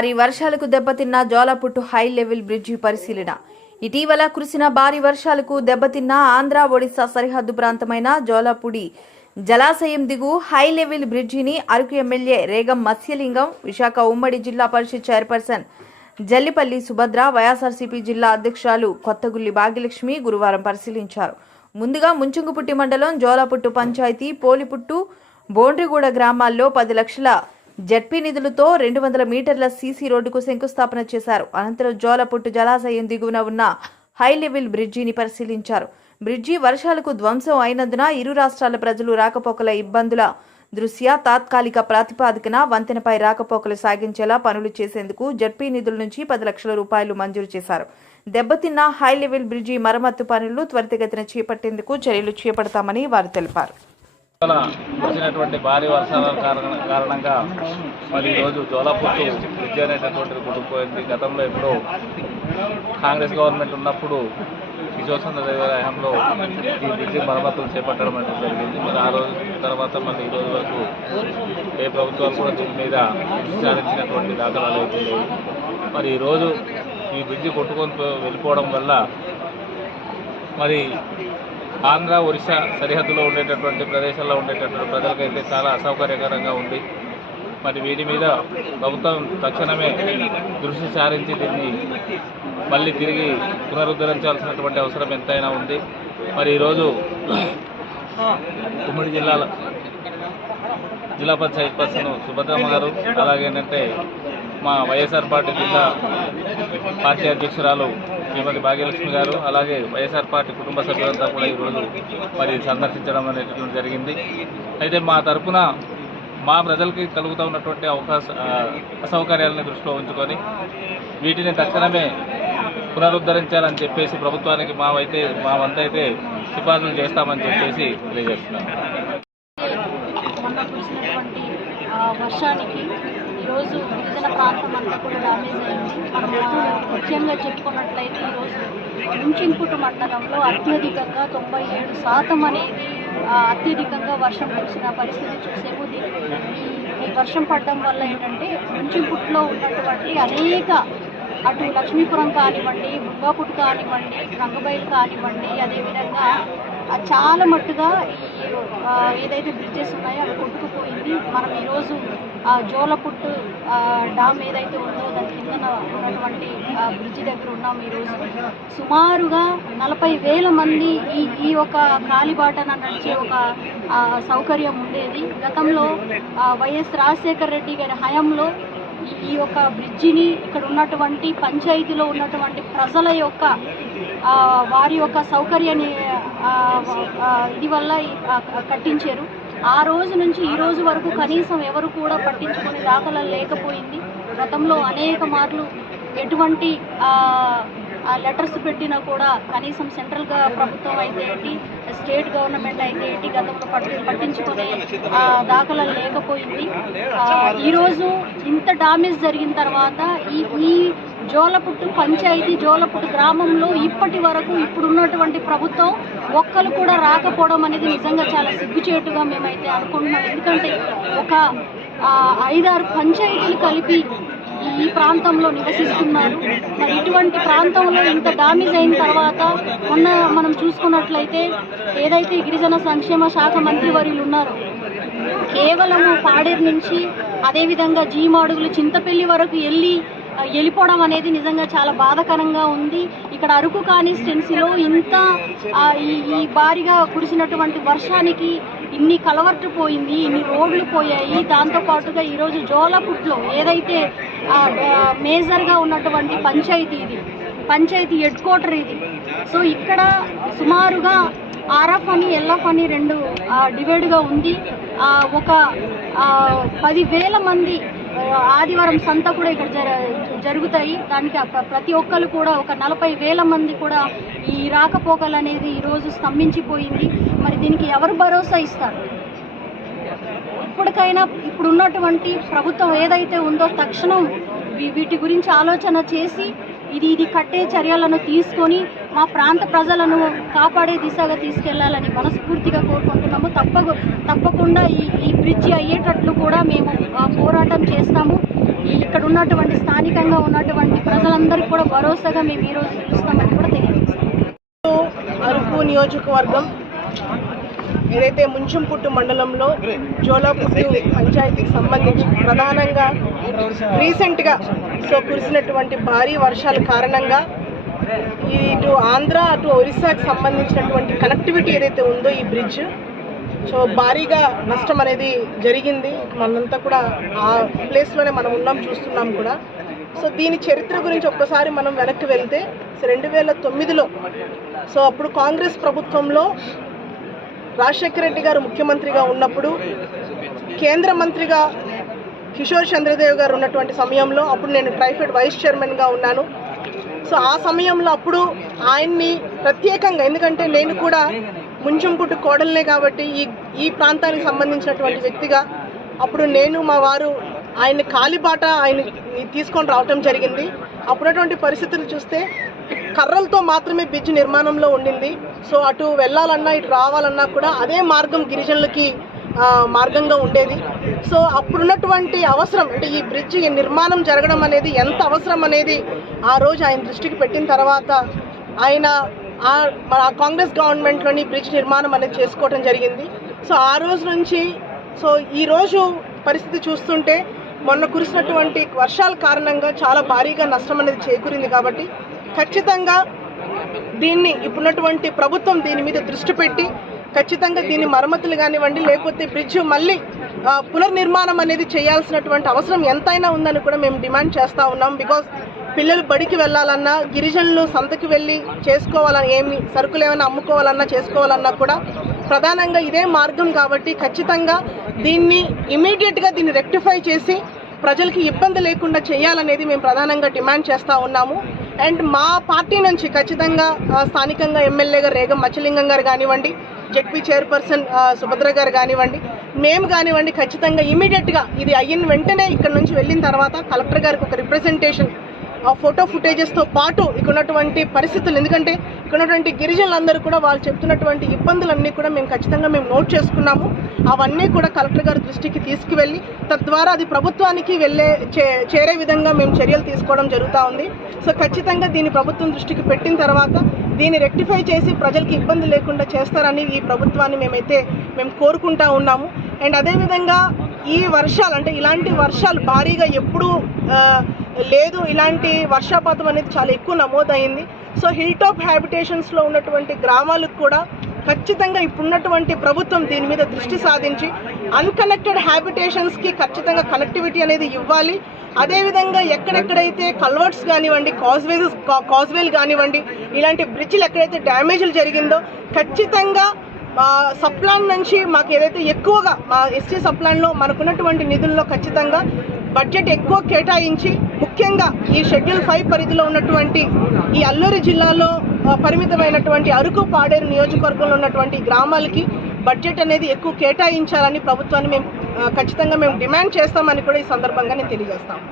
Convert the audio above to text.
భారీ వర్షాలకు దెబ్బతిన్న జోలపుట్టు హై లెవెల్ బ్రిడ్జి పరిశీలన. ఇటీవల కురిసిన భారీ వర్షాలకు దెబ్బతిన్న ఆంధ్ర ఒడిశా సరిహద్దు ప్రాంతమైన జోలపుడి జలాశయం దిగు హై లెవెల్ బ్రిడ్జిని అరకు ఎమ్మెల్యే రేగం మత్స్యలింగం విశాఖ ఉమ్మడి జిల్లా పరిషత్ చైర్పర్సన్ జల్లిపల్లి సుభద్ర వైఎస్ఆర్సీపీ జిల్లా అధ్యక్షురాలు కొత్తగుల్లి భాగ్యలక్ష్మి గురువారం పరిశీలించారు. ముందుగా ముంచుంగుపుట్టి మండలం జోలపుట్టు పంచాయతీ పోలిపుట్టు బోండ్రిగూడ గ్రామాల్లో పది లక్షల జడ్పీ నిధులతో రెండు వందల మీటర్ల సీసీ రోడ్డుకు శంకుస్థాపన చేశారు. అనంతరం జోలపుట్టు జలాశయం దిగువన ఉన్న హై లెవెల్ బ్రిడ్జిని పరిశీలించారు. బ్రిడ్జి వర్షాలకు ధ్వంసం అయినందున ఇరు రాష్ట్రాల ప్రజలు రాకపోకల ఇబ్బందుల దృష్ట్యా తాత్కాలిక ప్రాతిపాదికన వంతెనపై రాకపోకలు సాగించేలా పనులు చేసేందుకు జడ్పీ నిధుల నుంచి పది లక్షల రూపాయలు మంజూరు చేశారు. దెబ్బతిన్న హై లెవెల్ బ్రిడ్జి మరమ్మత్తు పనులు త్వరితగతిన చేపట్టేందుకు చర్యలు చేపడతామని వారు తెలిపారు. వచ్చినటువంటి భారీ వర్షాల కారణ కారణంగా మరి ఈరోజు జోలాపుట్టు బ్రిడ్జ్ అనేటటువంటిది కొట్టుకుపోయింది గతంలో ఎప్పుడో కాంగ్రెస్ గవర్నమెంట్ ఉన్నప్పుడు విజయచంద్ర దేవాలయంలో ఈ బ్రిడ్జి మరమ్మతులు చేపట్టడం అనేది జరిగింది. మరి ఆ రోజు తర్వాత మళ్ళీ ఈ రోజు వరకు ఏ ప్రభుత్వాలు కూడా దీని మీద విచారించినటువంటి దాఖలాలు అయితే మరి ఈరోజు ఈ బ్రిడ్జి కొట్టుకొని వెళ్ళిపోవడం వల్ల మరి ఆంధ్ర ఒరిస్సా సరిహద్దులో ఉండేటటువంటి ప్రదేశాల్లో ఉండేటటువంటి ప్రజలకైతే చాలా అసౌకర్యకరంగా ఉంది. మరి వీటి మీద ప్రభుత్వం తక్షణమే దృష్టి సారించి దీన్ని మళ్ళీ తిరిగి పునరుద్ధరించాల్సినటువంటి అవసరం ఎంతైనా ఉంది. మరి ఈరోజు ఉమ్మడి జిల్లాల జిల్లా పంచాయత్ పర్సన్ సుభద్రమ్మ గారు అలాగేంటంటే మా వైఎస్ఆర్ పార్టీ జిల్లా పార్టీ అధ్యక్షురాలు శ్రీమతి భాగ్యలక్ష్మి గారు అలాగే వైఎస్ఆర్ పార్టీ కుటుంబ సభ్యులంతా కూడా ఈరోజు మరి సందర్శించడం అనేటటువంటి జరిగింది. అయితే మా తరపున మా ప్రజలకి కలుగుతూ ఉన్నటువంటి అవకాశ అసౌకర్యాలని దృష్టిలో ఉంచుకొని వీటిని తక్షణమే పునరుద్ధరించాలని చెప్పేసి ప్రభుత్వానికి మావైతే మా వంతైతే సిఫార్సులు చేస్తామని చెప్పేసి తెలియజేస్తున్నాం వర్షానికి ఈరోజు గిరిజన ప్రాంతం అంతా కూడా డ్యామేజ్ అయింది. మనం ముఖ్యంగా చెప్పుకున్నట్లయితే ఈరోజు ముంచింకుటు మండలంలో అత్యధికంగా తొంభై ఏడు శాతం అనేది అత్యధికంగా వర్షం కురిసిన పరిస్థితి చూసేము దీనికి. ఈ- వర్షం పడడం వల్ల ఏంటంటే ముంచింకుట్లో ఉన్నటువంటి అనేక అటు లక్ష్మీపురం కానివ్వండి బుంగాపుట్టు కానివ్వండి రంగబైల్ కానివ్వండి అదేవిధంగా చాలా మట్టుగా ఈ ఏదైతే బ్రిడ్జెస్ ఉన్నాయో అవి కొట్టుకుపోయింది. మనం ఈరోజు జోలపుట్టు డామ్ ఏదైతే ఉందో దాని కిందన ఉన్నటువంటి బ్రిడ్జి దగ్గర ఉన్నాం ఈరోజు సుమారుగా నలభై వేల మంది ఈ ఈ ఒక కాలిబాటన నడిచే ఒక సౌకర్యం ఉండేది. గతంలో వైఎస్ రాజశేఖర రెడ్డి గారి హయాంలో ఈ- యొక్క బ్రిడ్జిని ఇక్కడ ఉన్నటువంటి పంచాయతీలో ఉన్నటువంటి ప్రజల యొక్క వారి యొక్క సౌకర్యాన్ని ఇది వల్ల కట్టించారు. ఆ రోజు నుంచి ఈ రోజు వరకు కనీసం ఎవరు కూడా పట్టించుకునే దాఖలు లేకపోయింది. గతంలో అనేక మార్లు ఎటువంటి ఆ, లెటర్స్ పెట్టినా కూడా కనీసం సెంట్రల్ ప్రభుత్వం అయితే ఏంటి స్టేట్ గవర్నమెంట్ అయితే ఏంటి గతంలో పట్టి పట్టించుకునే దాఖలు లేకపోయింది. ఈరోజు ఇంత డామేజ్ జరిగిన తర్వాత ఈ ఈ జోలపుట్టు పంచాయతీ జోలపుట్టు గ్రామంలో ఇప్పటి వరకు ఇప్పుడున్నటువంటి ప్రభుత్వం ఒక్కరు కూడా రాకపోవడం అనేది నిజంగా చాలా సిగ్గుచేటుగా మేమైతే అనుకుంటున్నాం. ఎందుకంటే ఒక ఐదారు పంచాయతీలు కలిపి ఈ- ప్రాంతంలో నివసిస్తున్నారు. మరి ఇటువంటి ప్రాంతంలో ఇంత డామేజ్ అయిన తర్వాత మొన్న మనం చూసుకున్నట్లయితే ఏదైతే గిరిజన సంక్షేమ శాఖ మంత్రి వర్యులు ఉన్నారో కేవలము పాడేరు నుంచి అదేవిధంగా జీమాడుగులు చింతపల్లి వరకు వెళ్ళి వెళ్ళిపోవడం అనేది నిజంగా చాలా బాధాకరంగా ఉంది. ఇక్కడ అరకు కానిస్టెన్సీలో ఇంత ఈ ఈ భారీగా కురిసినటువంటి వర్షానికి ఇన్ని కలవర్టు పోయింది ఇన్ని రోడ్లు పోయాయి. దాంతో పాటుగా ఈరోజు జోలపుట్లో ఏదైతే మేజర్గా ఉన్నటువంటి పంచాయతీ ఇది పంచాయతీ హెడ్ క్వార్టర్ ఇది. సో ఇక్కడ సుమారుగా ఆర్ఎఫ్ అని ఎల్ఎఫ్ అని రెండు డివైడ్గా ఉంది. ఒక పదివేల మంది ఆదివారం సంత కూడా ఇక్కడ జరుగుతాయి. దానికి ప్రతి ఒక్కరు కూడా ఒక నలభై వేల మంది కూడా ఈ రాకపోకలు అనేది ఈరోజు స్తంభించిపోయింది. మరి దీనికి ఎవరు భరోసా ఇస్తారు? ఇప్పటికైనా ఇప్పుడున్నటువంటి ప్రభుత్వం ఏదైతే ఉందో తక్షణం వీటి గురించి ఆలోచన చేసి ఇది ఇది కట్టే చర్యలను తీసుకొని మా ప్రాంత ప్రజలను కాపాడే దిశగా తీసుకెళ్ళాలని మనస్ఫూర్తిగా కోరుకుంటున్నాము. తప్పకు తప్పకుండా ఈ ఈ బ్రిడ్జి అయ్యేటట్లు కూడా మేము ఆ, పోరాటం చేస్తాము ఇక్కడ ఉన్నటువంటి స్థానికంగా ఉన్నటువంటి ప్రజలందరికీ కూడా భరోసాగా మేము ఈరోజు చూస్తామని కూడా తెలియజేస్తాం అరకు నియోజకవర్గం ఏదైతే ముంచంపుట్టు మండలంలో జోలాపుట్టు పంచాయతీకి సంబంధించి ప్రధానంగా రీసెంట్గా సో కురిసినటువంటి భారీ వర్షాల కారణంగా ఇటు ఆంధ్ర అటు ఒరిస్సాకి సంబంధించినటువంటి కనెక్టివిటీ ఏదైతే ఉందో ఈ బ్రిడ్జ్ సో భారీగా నష్టం అనేది జరిగింది. మనంతా కూడా ఆ ప్లేస్లోనే మనం ఉన్నాం చూస్తున్నాం కూడా. సో దీని చరిత్ర గురించి ఒక్కసారి మనం వెనక్కి వెళ్తే సో రెండు వేల తొమ్మిదిలో సో అప్పుడు కాంగ్రెస్ ప్రభుత్వంలో రాజశేఖర రెడ్డి గారు ముఖ్యమంత్రిగా ఉన్నప్పుడు కేంద్ర మంత్రిగా కిషోర్ చంద్రదేవ్ గారు ఉన్నటువంటి సమయంలో అప్పుడు నేను ట్రైఫెడ్ వైస్ చైర్మన్గా ఉన్నాను. సో ఆ సమయంలో అప్పుడు ఆయన్ని ప్రత్యేకంగా ఎందుకంటే నేను కూడా ముంచంపుట్టు కోడలనే కాబట్టి ఈ ఈ ప్రాంతానికి సంబంధించినటువంటి వ్యక్తిగా అప్పుడు నేను మా వారు ఆయన కాలిబాట ఆయన తీసుకొని రావటం జరిగింది. అప్పుడటువంటి పరిస్థితులు చూస్తే కర్రలతో మాత్రమే బ్రిడ్జ్ నిర్మాణంలో ఉండింది. సో అటు వెళ్ళాలన్నా ఇటు రావాలన్నా కూడా అదే మార్గం గిరిజనులకి మార్గంగా ఉండేది. సో అప్పుడున్నటువంటి అవసరం అంటే ఈ బ్రిడ్జ్ ఈ నిర్మాణం జరగడం అనేది ఎంత అవసరం అనేది ఆ రోజు ఆయన దృష్టికి పెట్టిన తర్వాత ఆయన మన కాంగ్రెస్ గవర్నమెంట్లోని బ్రిడ్జ్ నిర్మాణం అనేది చేసుకోవడం జరిగింది. సో ఆ రోజు నుంచి సో ఈ రోజు పరిస్థితి చూస్తుంటే మొన్న కురిసినటువంటి వర్షాల కారణంగా చాలా భారీగా నష్టం అనేది చేకూరింది కాబట్టి ఖచ్చితంగా దీన్ని ఇప్పుడున్నటువంటి ప్రభుత్వం దీని మీద దృష్టి పెట్టి ఖచ్చితంగా దీన్ని మరమ్మతులు కానివ్వండి లేకపోతే బ్రిడ్జ్ మళ్ళీ పునర్నిర్మాణం అనేది చేయాల్సినటువంటి అవసరం ఎంతైనా ఉందని కూడా మేము డిమాండ్ చేస్తూ ఉన్నాం. బికాస్ పిల్లలు బడికి వెళ్ళాలన్నా గిరిజనులు సంతకి వెళ్ళి చేసుకోవాలని ఏమి సరుకులు ఏమైనా అమ్ముకోవాలన్నా చేసుకోవాలన్నా కూడా ప్రధానంగా ఇదే మార్గం కాబట్టి ఖచ్చితంగా దీన్ని ఇమీడియట్గా దీన్ని రెక్టిఫై చేసి ప్రజలకి ఇబ్బంది లేకుండా చేయాలనేది మేము ప్రధానంగా డిమాండ్ చేస్తూ ఉన్నాము. అండ్ మా పార్టీ నుంచి ఖచ్చితంగా స్థానికంగా ఎమ్మెల్యేగా రేగం మచ్చలింగం గారు కానివ్వండి జెడ్పీ చైర్పర్సన్ సుభద్ర గారు కానివ్వండి మేము కానివ్వండి ఖచ్చితంగా ఇమీడియట్గా ఇది అయిన వెంటనే ఇక్కడ నుంచి వెళ్ళిన తర్వాత కలెక్టర్ గారికి ఒక రిప్రజెంటేషన్ ఆ ఫోటో ఫుటేజెస్తో పాటు ఇక్కడ ఉన్నటువంటి పరిస్థితులు ఎందుకంటే ఇక్కడ ఉన్నటువంటి గిరిజనులందరూ కూడా వాళ్ళు చెప్తున్నటువంటి ఇబ్బందులన్నీ కూడా మేము ఖచ్చితంగా మేము నోట్ చేసుకున్నాము. అవన్నీ కూడా కలెక్టర్ గారి దృష్టికి తీసుకువెళ్ళి తద్వారా అది ప్రభుత్వానికి వెళ్ళే చే- చేరే విధంగా మేము చర్యలు తీసుకోవడం జరుగుతూ ఉంది. సో ఖచ్చితంగా దీన్ని ప్రభుత్వం దృష్టికి పెట్టిన తర్వాత దీన్ని రెక్టిఫై చేసి ప్రజలకి ఇబ్బంది లేకుండా చేస్తారని ఈ ప్రభుత్వాన్ని మేమైతే మేము కోరుకుంటా ఉన్నాము. అండ్ అదేవిధంగా ఈ వర్షాలు అంటే ఇలాంటి వర్షాలు భారీగా ఎప్పుడూ లేదు ఇలాంటి వర్షపాతం అనేది చాలా ఎక్కువ నమోదైంది. సో హిల్ టాప్ హ్యాబిటేషన్స్లో ఉన్నటువంటి గ్రామాలకు కూడా ఖచ్చితంగా ఇప్పుడున్నటువంటి ప్రభుత్వం దీని మీద దృష్టి సాధించి అన్కనెక్టెడ్ హ్యాబిటేషన్స్కి ఖచ్చితంగా కనెక్టివిటీ అనేది ఇవ్వాలి. అదేవిధంగా ఎక్కడెక్కడైతే కల్వర్ట్స్ కానివ్వండి కాజ్వేస్ కాజ్వేలు కానివ్వండి ఇలాంటి బ్రిడ్జ్లు ఎక్కడైతే డ్యామేజ్లు జరిగిందో ఖచ్చితంగా మా సప్లాన్ నుంచి మాకు ఏదైతే ఎక్కువగా మా ఎస్టీ సప్లాన్లో మనకున్నటువంటి నిధుల్లో ఖచ్చితంగా బడ్జెట్ ఎక్కువ కేటాయించి ముఖ్యంగా ఈ షెడ్యూల్ ఫైవ్ పరిధిలో ఉన్నటువంటి ఈ అల్లూరి జిల్లాలో పరిమితమైనటువంటి అరకు పాడేరు నియోజకవర్గంలో ఉన్నటువంటి గ్రామాలకి బడ్జెట్ అనేది ఎక్కువ కేటాయించాలని ప్రభుత్వాన్ని మేము ఖచ్చితంగా మేము డిమాండ్ చేస్తామని కూడా ఈ సందర్భంగా నేను తెలియజేస్తాను.